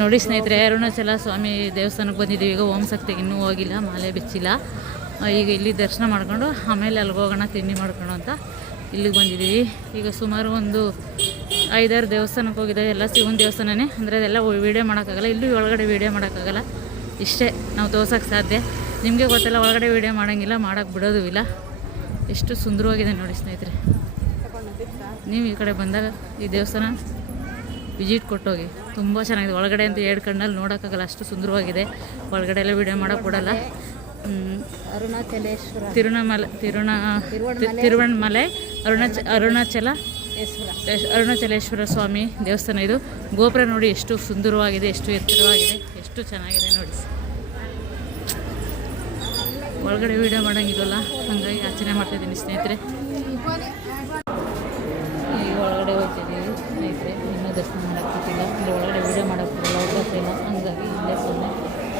ನೋಡಿ ಸ್ನೇಹಿತರೆ, ಅರುಣಾಚಲ ಸ್ವಾಮಿ ದೇವಸ್ಥಾನಕ್ಕೆ ಬಂದಿದ್ದೀವಿ. ಈಗ ಓಂ ಶಕ್ತಿಗೆ ಇನ್ನೂ ಹೋಗಿಲ್ಲ, ಮಾಲೆ ಬಿಚ್ಚಿಲ್ಲ. ಈಗ ಇಲ್ಲಿ ದರ್ಶನ ಮಾಡ್ಕೊಂಡು ಆಮೇಲೆ ಅಲ್ಲಿಗೆ ಹೋಗೋಣ ತಿಂಡಿ ಮಾಡ್ಕೊಂಡು ಅಂತ ಇಲ್ಲಿಗೆ ಬಂದಿದ್ದೀವಿ. ಈಗ ಸುಮಾರು ಒಂದು 5-6 ದೇವಸ್ಥಾನಕ್ಕೆ ಹೋಗಿದೆ. ಎಲ್ಲ ಶಿವನ ದೇವಸ್ಥಾನನೇ, ಅಂದರೆ ಅದೆಲ್ಲ ವೀಡಿಯೋ ಮಾಡೋಕ್ಕಾಗಲ್ಲ. ಇಲ್ಲೂ ಒಳಗಡೆ ವೀಡಿಯೋ ಮಾಡೋಕ್ಕಾಗಲ್ಲ. ಇಷ್ಟೇ ನಾವು ತೋರ್ಸೋಕ್ಕೆ ಸಾಧ್ಯ. ನಿಮಗೆ ಗೊತ್ತಿಲ್ಲ, ಒಳಗಡೆ ವೀಡಿಯೋ ಮಾಡೋಂಗಿಲ್ಲ, ಮಾಡೋಕ್ಕೆ ಬಿಡೋದು ಇಲ್ಲ. ಎಷ್ಟು ಸುಂದರವಾಗಿದೆ ನೋಡಿ ಸ್ನೇಹಿತರೆ. ನೀವು ಈ ಕಡೆ ಬಂದಾಗ ಈ ದೇವಸ್ಥಾನ ವಿಸಿಟ್ ಕೊಟ್ಟೋಗಿ, ತುಂಬ ಚೆನ್ನಾಗಿದೆ. ಒಳಗಡೆ ಅಂತ 2 ಕಣ್ಣಲ್ಲಿ ನೋಡೋಕ್ಕಾಗಲ್ಲ, ಅಷ್ಟು ಸುಂದರವಾಗಿದೆ. ಒಳಗಡೆ ಎಲ್ಲ ವೀಡಿಯೋ ಮಾಡೋಕ್ಕೆ ಕೊಡಲ್ಲ. ಅರುಣಾಚಲೇಶ್ವರ ತಿರುವಣ್ಣಮಲೆ ಅರುಣಾಚಲೇಶ್ವರ ಸ್ವಾಮಿ ದೇವಸ್ಥಾನ ಇದು. ಗೋಪುರ ನೋಡಿ ಎಷ್ಟು ಸುಂದರವಾಗಿದೆ, ಎಷ್ಟು ಎತ್ತರವಾಗಿದೆ, ಎಷ್ಟು ಚೆನ್ನಾಗಿದೆ ನೋಡಿ. ಒಳಗಡೆ ವೀಡಿಯೋ ಮಾಡೋಂಗಿಲ್ಲ, ಹಾಗಾಗಿ ಆಚರಣೆ ಮಾಡ್ತಾಯಿದ್ದೀನಿ ಸ್ನೇಹಿತರೆ. ಈಗ ಒಳಗಡೆ ಹೋಗ್ತಿದ್ದೀವಿ ಸ್ನೇಹಿತರೆ. ಇನ್ನೂ ದರ್ಶನ ಮಾಡೋಕ್ಕಿಲ್ಲ, ಇಲ್ಲಿ ಒಳಗಡೆ ವೀಡಿಯೋ ಮಾಡೋಕ್ಕಿಲ್ಲ, ಅವಕಾಶ ಇಲ್ಲ. ಹಂಗಾಗಿ ಇಲ್ಲೇ ಸುಮ್ಮನೆ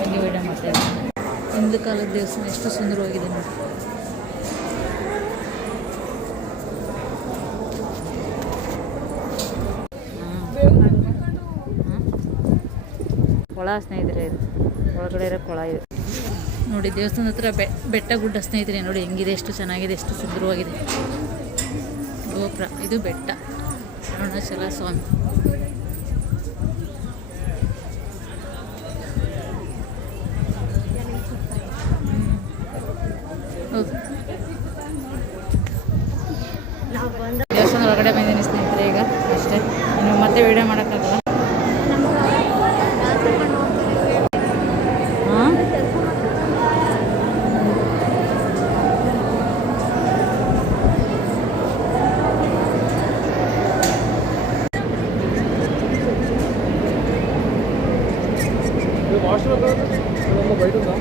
ಹಂಗೆ ವೀಡಿಯೋ ಮಾಡ್ತಾಯಿದ್ದೀನಿ. ಹಿಂದೂ ಕಾಲದ ದೇವಸ್ಥಾನ ಎಷ್ಟು ಸುಂದರವಾಗಿದೆ ನೋಡಿ. ಕೊಳ ಸ್ನೇಹಿತರೆ, ಇದು ಒಳಗಡೆ ಇರೋ ಕೊಳ ಇದು ನೋಡಿ. ದೇವಸ್ಥಾನದ ಹತ್ರ ಬೆಟ್ಟ ಗುಡ್ಡ ಸ್ನೇಹಿತರೆ, ನೋಡಿ ಹೆಂಗಿದೆ, ಎಷ್ಟು ಚೆನ್ನಾಗಿದೆ, ಎಷ್ಟು ಸುಂದರವಾಗಿದೆ. ಗೋಪುರ, ಇದು ಬೆಟ್ಟ, ಅರುಣಾಚಲ ಸ್ವಾಮಿ. ದೇವಸ್ಥಾನ ಒಳಗಡೆ ಬಂದಿದ್ದೀನಿ ಸ್ನೇಹಿತರೆ. ಈಗ ಅಷ್ಟೇ, ಇನ್ನು ಮತ್ತೆ ವೀಡಿಯೋ ಮಾಡೋಕ್ಕಾಗಲ್ಲ. వాష్రూమ్ బయట ఉందా?